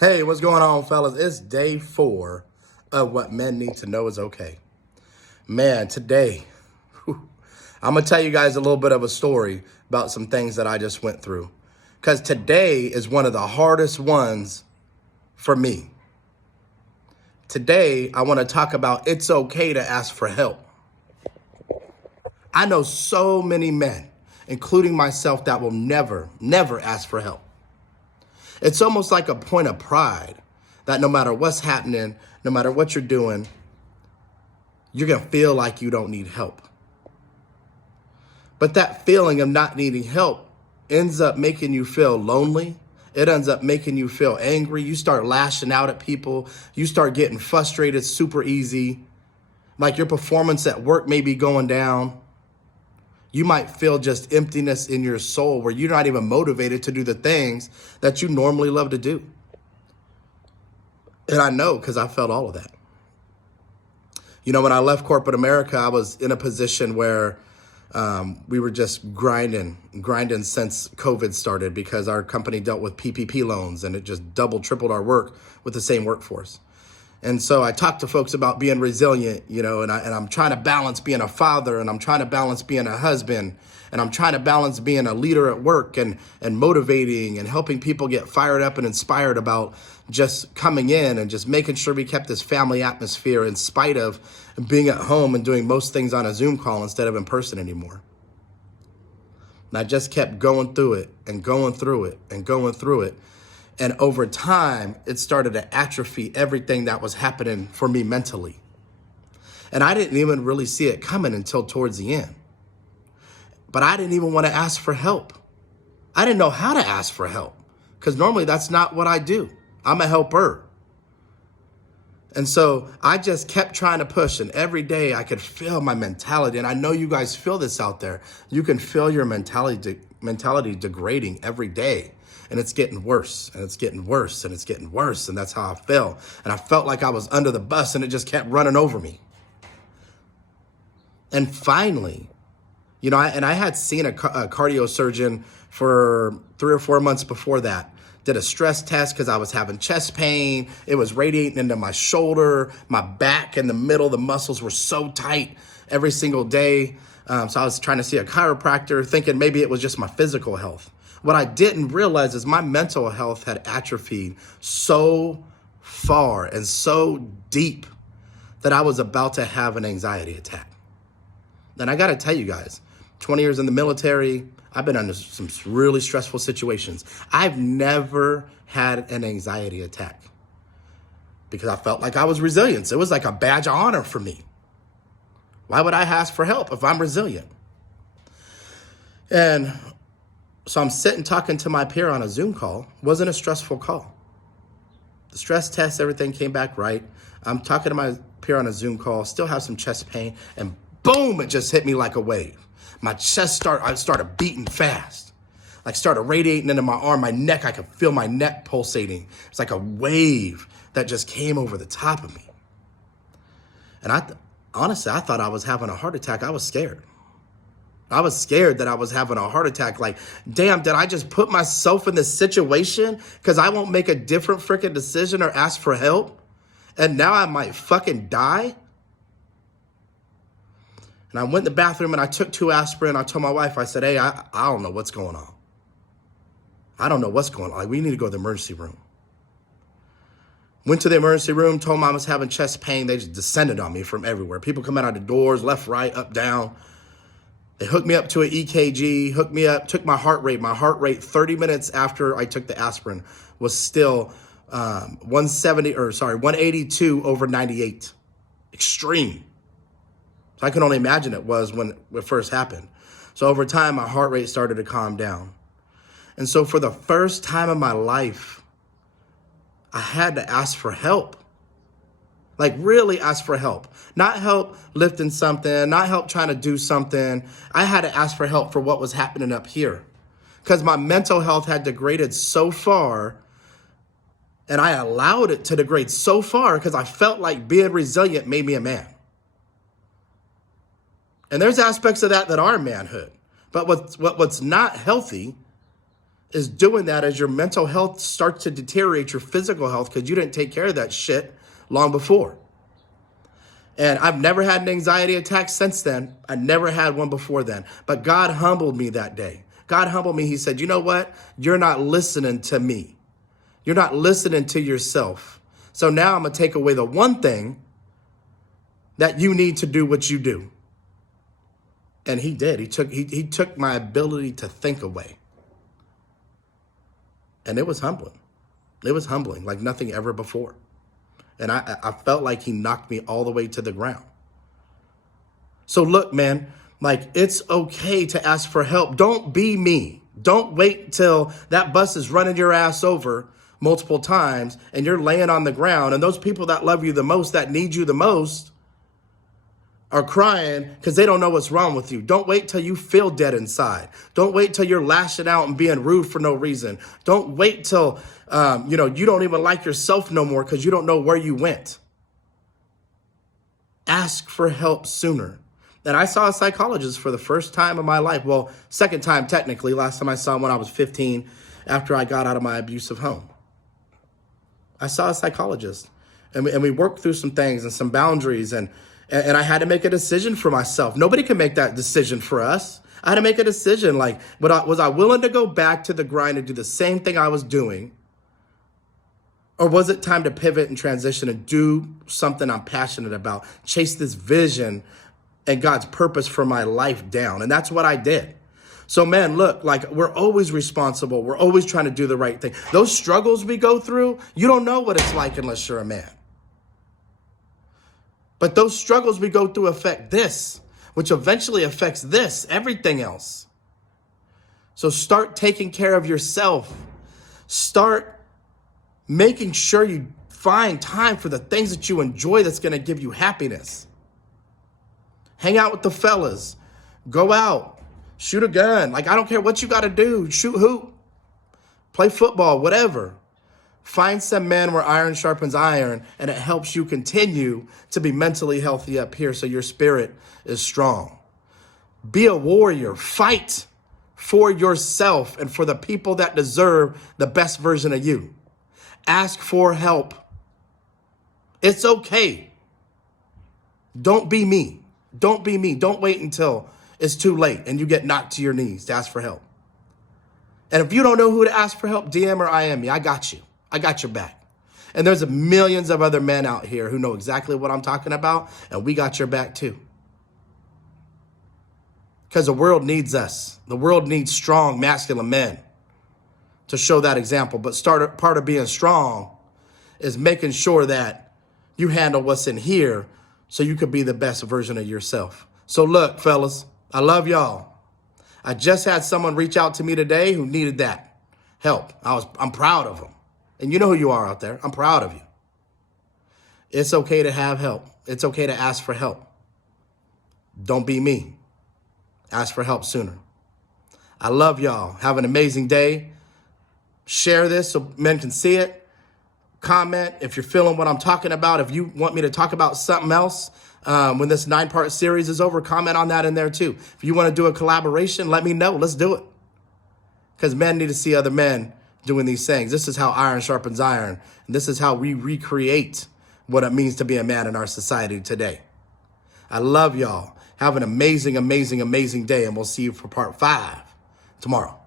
Hey, what's going on, fellas? It's day 4 of what men need to know is okay. Man, today, I'm going to tell you guys a little bit of a story about some things that I just went through. Because today is one of the hardest ones for me. Today, I want to talk about it's okay to ask for help. I know so many men, including myself, that will never ask for help. It's almost like a point of pride that no matter what's happening, no matter what you're doing, you're going to feel like you don't need help. But that feeling of not needing help ends up making you feel lonely. It ends up making you feel angry. You start lashing out at people. You start getting frustrated super easy. Like your performance at work may be going down. You might feel just emptiness in your soul where you're not even motivated to do the things that you normally love to do. And I know because I felt all of that. You know, when I left corporate America, I was in a position where we were just grinding since COVID started because our company dealt with PPP loans and it just doubled, tripled our work with the same workforce. And so I talked to folks about being resilient, you know, and I'm trying to balance being a father, and I'm trying to balance being a husband, and I'm trying to balance being a leader at work and motivating and helping people get fired up and inspired about just coming in and just making sure we kept this family atmosphere in spite of being at home and doing most things on a Zoom call instead of in person anymore. And I just kept going through it and going through it and going through it. And over time, it started to atrophy everything that was happening for me mentally. And I didn't even really see it coming until towards the end. But I didn't even want to ask for help. I didn't know how to ask for help because normally that's not what I do. I'm a helper. And so I just kept trying to push, and every day I could feel my mentality. And I know you guys feel this out there. You can feel your mentality degrading every day. And it's getting worse, and it's getting worse, and it's getting worse. And that's how I felt. And I felt like I was under the bus, and it just kept running over me. And finally, you know, I had seen a cardio surgeon for 3 or 4 months before that. Did a stress test because I was having chest pain. It was radiating into my shoulder, my back, and the middle. The muscles were so tight every single day. So I was trying to see a chiropractor, thinking maybe it was just my physical health. What I didn't realize is my mental health had atrophied so far and so deep that I was about to have an anxiety attack. And I got to tell you guys, 20 years in the military, I've been under some really stressful situations. I've never had an anxiety attack because I felt like I was resilient. It was like a badge of honor for me. Why would I ask for help if I'm resilient? And so I'm sitting talking to my peer on a Zoom call. Wasn't a stressful call. The stress test, everything came back right. I'm talking to my peer on a Zoom call, still have some chest pain, and boom, it just hit me like a wave. My chest started beating fast. Like started radiating into my arm, my neck, I could feel my neck pulsating. It's like a wave that just came over the top of me. And honestly, I thought I was having a heart attack. I was scared. I was scared that I was having a heart attack. Like, damn, did I just put myself in this situation because I won't make a different freaking decision or ask for help? And now I might fucking die? And I went in the bathroom and I took 2 aspirin. I told my wife, I said, hey, I don't know what's going on. I don't know what's going on. Like, we need to go to the emergency room. Went to the emergency room, told them I was having chest pain. They just descended on me from everywhere. People coming out of the doors, left, right, up, down. They hooked me up to an EKG, hooked me up, took my heart rate. My heart rate 30 minutes after I took the aspirin was still 182 over 98. Extreme. So I can only imagine it was when it first happened. So over time, my heart rate started to calm down. And so for the first time in my life, I had to ask for help. Like really ask for help. Not help lifting something, not help trying to do something. I had to ask for help for what was happening up here. Because my mental health had degraded so far, and I allowed it to degrade so far because I felt like being resilient made me a man. And there's aspects of that are manhood. But what's not healthy is doing that as your mental health starts to deteriorate your physical health because you didn't take care of that shit long before. And I've never had an anxiety attack since then. I never had one before then. But God humbled me that day. God humbled me. He said, you know what? You're not listening to me. You're not listening to yourself. So now I'm going to take away the one thing that you need to do what you do. And he did. He took my ability to think away. And it was humbling. It was humbling like nothing ever before. And I felt like he knocked me all the way to the ground. So look, man, like it's okay to ask for help. Don't be me. Don't wait till that bus is running your ass over multiple times and you're laying on the ground and those people that love you the most, that need you the most, are crying because they don't know what's wrong with you. Don't wait till you feel dead inside. Don't wait till you're lashing out and being rude for no reason. Don't wait till, you don't even like yourself no more because you don't know where you went. Ask for help sooner. And I saw a psychologist for the first time in my life. Well, second time technically. Last time I saw him when I was 15 after I got out of my abusive home. I saw a psychologist and we worked through some things and some boundaries and I had to make a decision for myself. Nobody can make that decision for us. I had to make a decision like, was I willing to go back to the grind and do the same thing I was doing? Or was it time to pivot and transition and do something I'm passionate about, chase this vision and God's purpose for my life down? And that's what I did. So man, look, like we're always responsible. We're always trying to do the right thing. Those struggles we go through, you don't know what it's like unless you're a man. But those struggles we go through affect this, which eventually affects this, everything else. So start taking care of yourself. Start making sure you find time for the things that you enjoy that's going to give you happiness. Hang out with the fellas. Go out. Shoot a gun. Like, I don't care what you got to do. Shoot hoop. Play football, whatever. Find some men where iron sharpens iron, and it helps you continue to be mentally healthy up here so your spirit is strong. Be a warrior. Fight for yourself and for the people that deserve the best version of you. Ask for help. It's okay. Don't be me. Don't be me. Don't wait until it's too late and you get knocked to your knees to ask for help. And if you don't know who to ask for help, DM or IM me. I got you. I got your back. And there's millions of other men out here who know exactly what I'm talking about, and we got your back too. Because the world needs us. The world needs strong, masculine men to show that example. But part of being strong is making sure that you handle what's in here so you could be the best version of yourself. So look, fellas, I love y'all. I just had someone reach out to me today who needed that help. I'm proud of them. And you know who you are out there. I'm proud of you. It's okay to have help. It's okay to ask for help. Don't be me. Ask for help sooner. I love y'all. Have an amazing day. Share this so men can see it. Comment if you're feeling what I'm talking about. If you want me to talk about something else when this 9-part series is over, comment on that in there too. If you want to do a collaboration, let me know. Let's do it. Because men need to see other men doing these things. This is how iron sharpens iron. And this is how we recreate what it means to be a man in our society today. I love y'all. Have an amazing, amazing, amazing day. And we'll see you for part 5 tomorrow.